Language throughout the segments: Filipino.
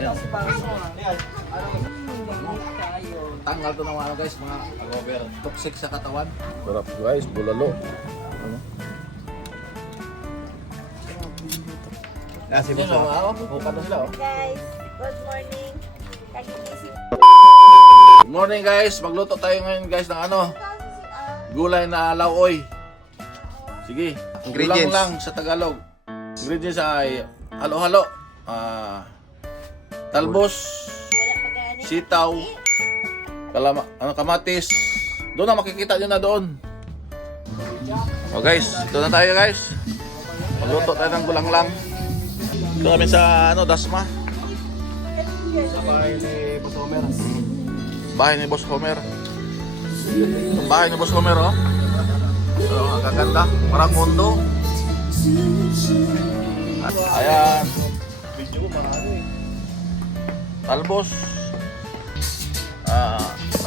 Ayan. Tanggal to ng mga guys, mga agober. Toxic sa katawan. Sarap guys, bulalo. Kasi mo Bukan na sila oh. Guys, good morning. Kagigising Good morning guys, magluto tayo ngayon guys ng ano, gulay na lauoy. Sige, Ingredients. kulang lang sa Tagalog. Ingredients ay halo-halo, talbos, sitaw, kamatis. Doon na makikita nyo na doon. O guys, doon na tayo guys. Magluto tayo ng gulang lang. Ito kami sa ano, Dasma. Sa bahay ni Boss Homer. Bahay ni Boss Homer. Itong bahay ni Boss Homer oh. Ang gaganda, parang mundo. Ayan. Video ko mga ano eh. Talbos.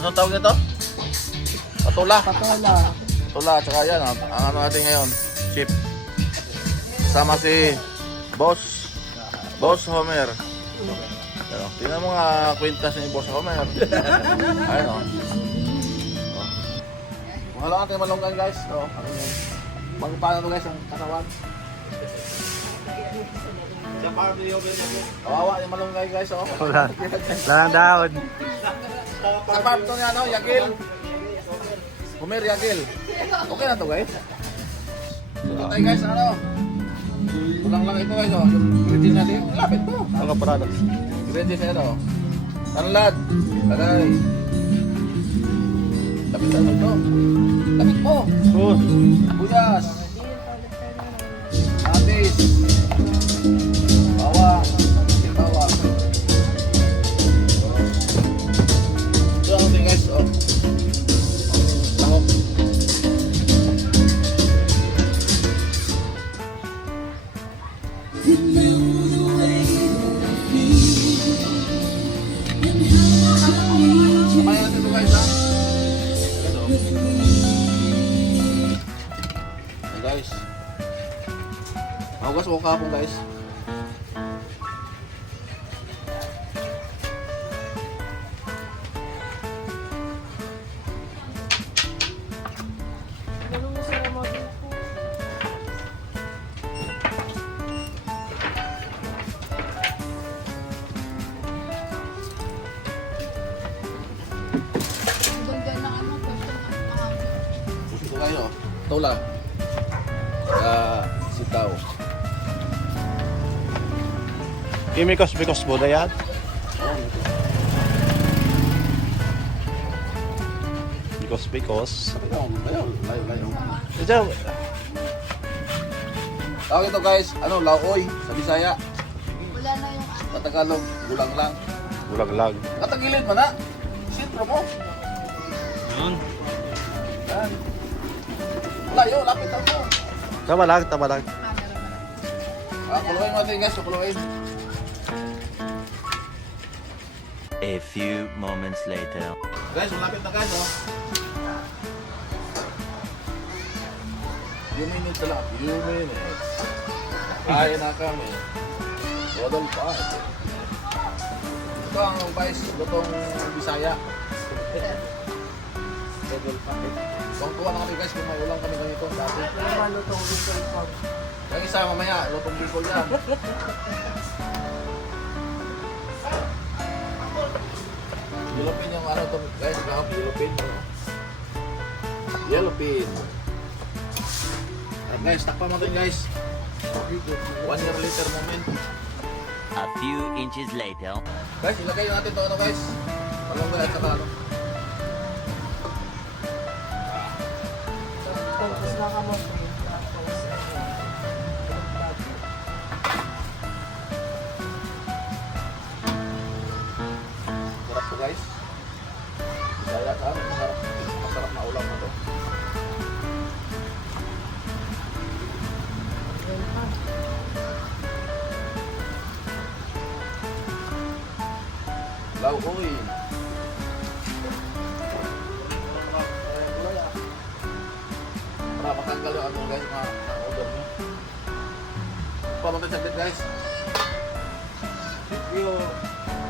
Anong tawag nito? Patula. Patula, tsaka yan. Ang ano natin ngayon, chip. Sama si Boss Homer. Ano, tingnan mo nga kwintas ni Boss Homer. Ayun o. Mahalo natin malunggan guys. So, magpaano to guys ang katawan. Sa farm ni Homer na po. Kawawa yung malunggay guys oh. Wala ng dahon. Sa farm to niya no, Yagil. Homer Yagil. Okay na to guys. Ito tayo guys ano. Kulang lang ito guys oh. Yung ingredients natin. Lapit to. Mga products. Ingredients na ito. Tanlad. Lagay. Lapit na ito. Lapit mo. Buyas. Atis. Bawang. Bawang. Ito ang ating guys oh. Tahok. Samayan natin ito guys ha. Hey guys. Mahugas mo kapong guys. Ito kayo. Tola. Sitaw. Because bodayat. Because. Layo. Ito. Tawag ito guys, ano, lauoy sa Bisaya. wala na yung Sa Tagalog, gulang lang. Bulag-lag. Katagilid mo na. Sintro mo. Yun. Yan. Layo, lapit lang po. Tama lang. Kuluin mo natin guys, kuluin. A few moments later. Guys, malapit na guys, oh. Few minutes na lang, few minutes. Kaya na kami. Bodol pa. Ito ang guys, lutong Bisaya. Bodol pa. Tuwang-tuwa na kami guys kung may ulang kami ganito dati. malutong weekend pag Yung isa mamaya, lutong bicol yan. Yellowpin yung ano to guys, kahap yellowpin. Yellowpin. At guys, takpan mo din guys. 1 year later moment. A few inches later. Guys, ilagay natin to ano guys. Palunggay at saka ano. tapos na kamo. Sarap to guys. Bisaya ka, masarap na ulam na to. Lauoy. Para matanggal yung ano guys, mga odor nyo. Pamatay saglit guys. Thank you.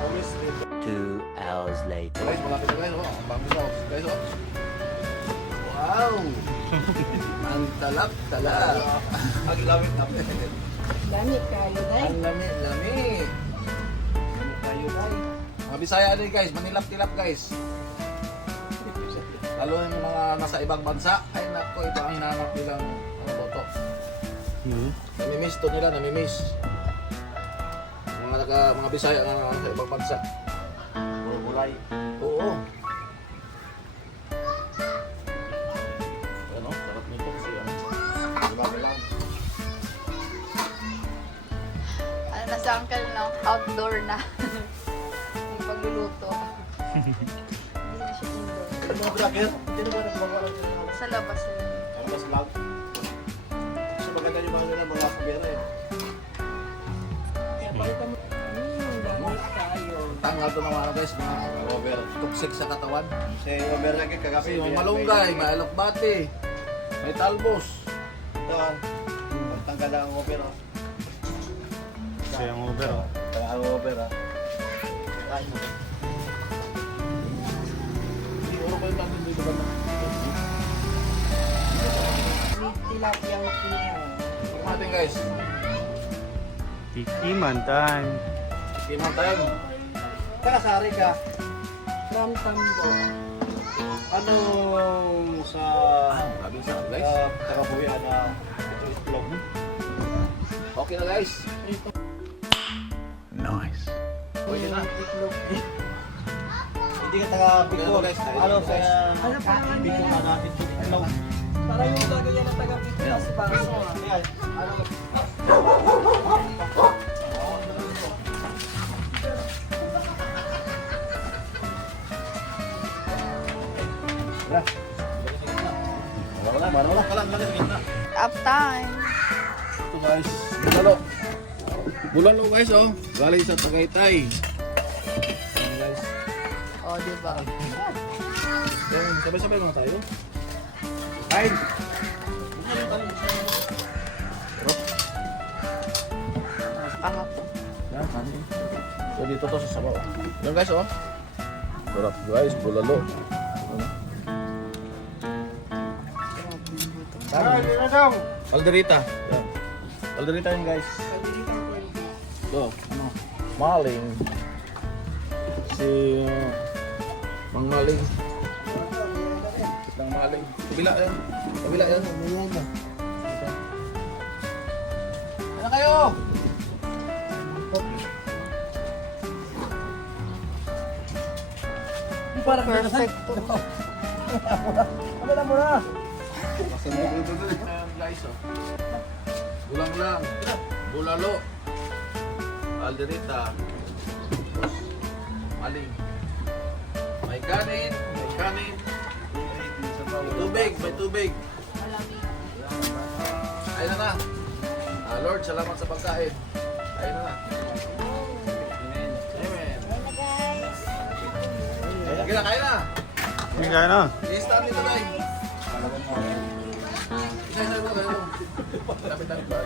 Promise. 2 hours later. Guys, malapit na guys. Oh, ang bangis ako. Guys, oh. Wow! Ang talap-talap. Ang lamit na. Gamit kayo, day. Ang lami-lami. Tayo tayo. Mga Bisaya din guys, manilap-tilap guys. Lalo yung mga nasa ibang bansa, ay nako, ito ang hinahanap nilang boto. Namimiss to nila, namimiss. Mga Bisaya na nasa ibang bansa. Bulay. Oo. Ano, sarap nito kasi ano. Diba lang? Ano na sa uncle, no? Outdoor na. Yung pagluluto. Hindi na siya indoor. Ano ba vlogger? Sino ba nagmamahal? Sa labas yun. Ano ba vlog? Kasi maganda yung mga nila mga kabera eh. Tanggal to ng mga guys, mga Over. toxic sa katawan. Si over lagi kagabi. Kasi may malunggay, may alokbati, may talbos. Ito ah. Tanggal lang ang over ah. Siya yung over, oh. Kaya ang over ah. Kain mo. Siguro ko yung tanggal dito ba na? Tilapia o kinaw. Tingnan natin guys. Tikiman time. Timang tayo. Takasari ka. From Tambo. Ano sa Grabe sarap guys. kakabuhian na ito itlog? Okay na guys. Nice. Pwede na. Hindi ka taga-Bicol. Guys, Ano kaya Ano pa naman Bicol yan? na natin ito itlog? Para yung lagay yan ng taga-Pitas Baso. Ayan. Ano? Wala. Wala ka lang sa gitna. Up time. Ito guys, bulalo. Bulalo guys oh. Galing sa Tagaytay. Ayan, guys. O, diba? Ayan, sabay-sabay mga tayo. Kain! Kahapon. Yan, kanin. So dito to sa sabaw. Yan guys oh. Sarap guys, bulalo. Alderita. Yan. Alderita yun guys. Ito, ano? Maling. Si Mang Maling. Mang Maling. Kabila yan. Kabila yan. Ano kayo? Perfecto. Ano mo na? Ayan guys oh. Bulang lang. Bulalo. Alderita. Maling. May kanin. May kanin. May tubig. May tubig. Ayun na na. Lord, salamat sa pagkain. Ayun na na. Amen. Amen. Sige na, kain na. Hindi kaya na. I-stand dito tayo. Isa-isa mo kayo. Lapit-lapit ba?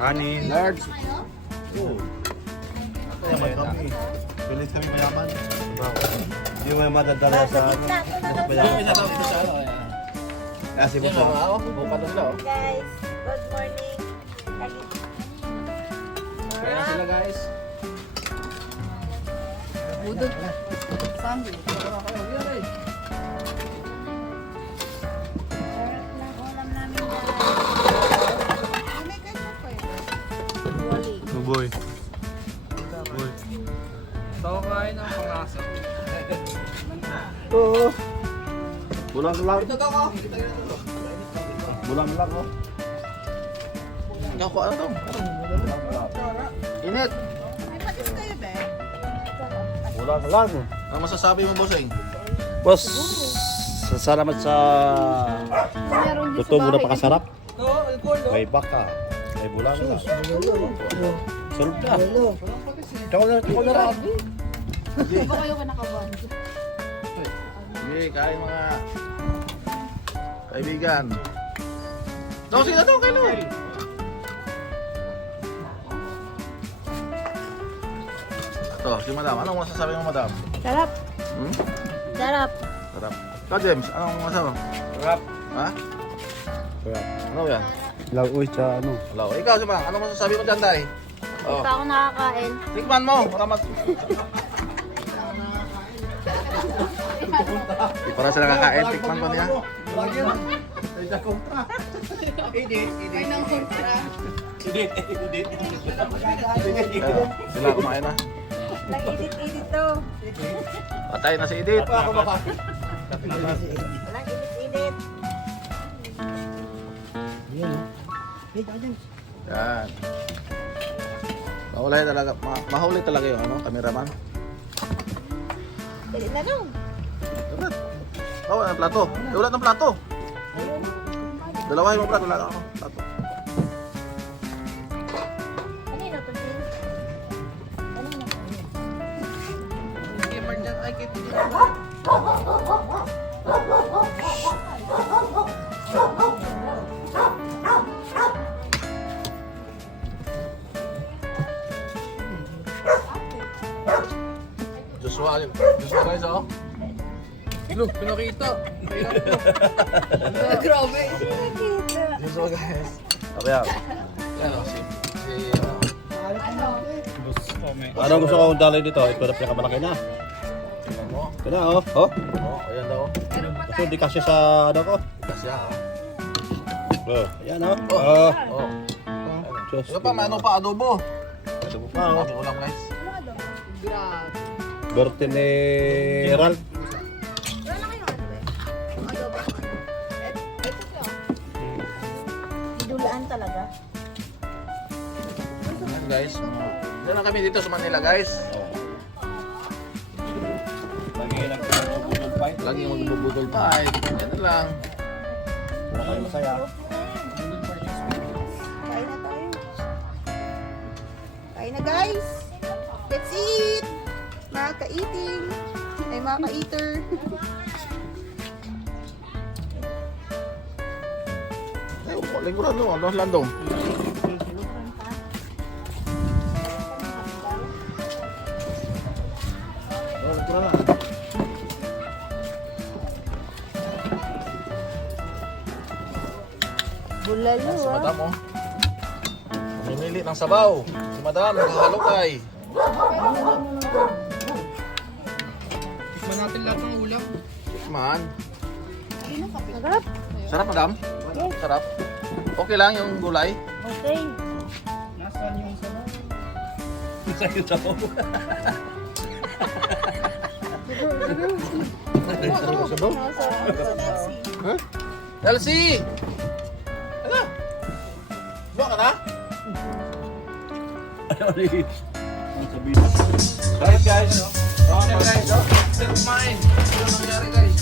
Kanin. Large. Mayaman kami. Pilit kami mayaman. Hindi mo madadala sa ano. Yung isa daw dito sa ano. Kasi mo Yan o, ako. Bupat na sila o. Guys, good morning. Kaya na sila guys. Budot. Sunday. Sarap ng ulam namin, guys. May ketchup pa yun. Wali. Uboy. Uboy. Oo. Bulang lang. Ito to ko. Bulang lang oh. Ikaw ko ano to? Init. May patis kayo, be? Bulang lang. Ano masasabi mo bossing? Boss, salamat sa Meron din luto mo na bahay. pakasarap. May baka. May bulang lang. Sarap na. Ikaw na lang. Di ba kayo ka nakaband? Sige, kain mga kaibigan. Ito, sige na to, kain na. Oh, si Madam. Anong masasabi mo, Madam? Sarap. Hmm? Sarap. Sarap. Ikaw, James, anong masasabi mo? Sarap. Ha? Sarap. Ano yan? Lauoy sa ano. Hello. Ikaw, si Madam. Anong masasabi mo dyan, Day? Hindi Oh. pa ako nakakain. Tikman mo. Para mas... Di para sila kakain. Tikman mo niya. Ayan, sila kumain na. Nag-edit-edit to. Patay na si Edith. Walang edit-edit. Yan. Mahuli talaga, mahuli talaga yung ano, cameraman. Dali na lang. Ulat. Oh, wala ng plato. Ulat ng plato. Dalawahin mo plato, wala ako plato. Kanina to, Jim? Kanina. Joshua guys, oh. Look, pinakita. Grabe. Joshua guys. Sabi yan. Yan, oh, si Ano gusto kong dalay dito? Ito na pinakamalaki na. tingnan mo. Ito na, oh. Oh. Oh, ayan daw. Kasi hindi kasya sa ano ko. Kasi ah. Oh. Ayan, oh. Oh. Oh. Oh. Diyos. Ito pa, may ano pa, adobo. Adobo pa, oh. Dami ulam guys. Birthday ni Gerald. Wala na kayo ano ba? Adobo. Ito lang. Didulaan talaga. Ayan guys. Diyan lang kami dito sa Manila guys. Lagi nagpapagulog pa. Lagi magbubudol pa. Yan lang. Wala kayo masaya. Kain na tayo. Kain na guys. Let's eat. Mga ka-eating. Ay mga ka-eater. Ay, lingkuran mo. Ano landong? Oh, lingkuran na. Bulalo Si Madam, oh. Namimili ng sabaw. Si Madam, naghahalukay. Tikman natin lahat ng ulam. Tikman. Sarap. Sarap, Madam? Sarap. Okay lang yung gulay. Okay. Nasaan yung sabaw? Elsie! Ano? Buwan ka na? Guys, guys. Okay, guys. Set of mine. Ano nangyari, guys?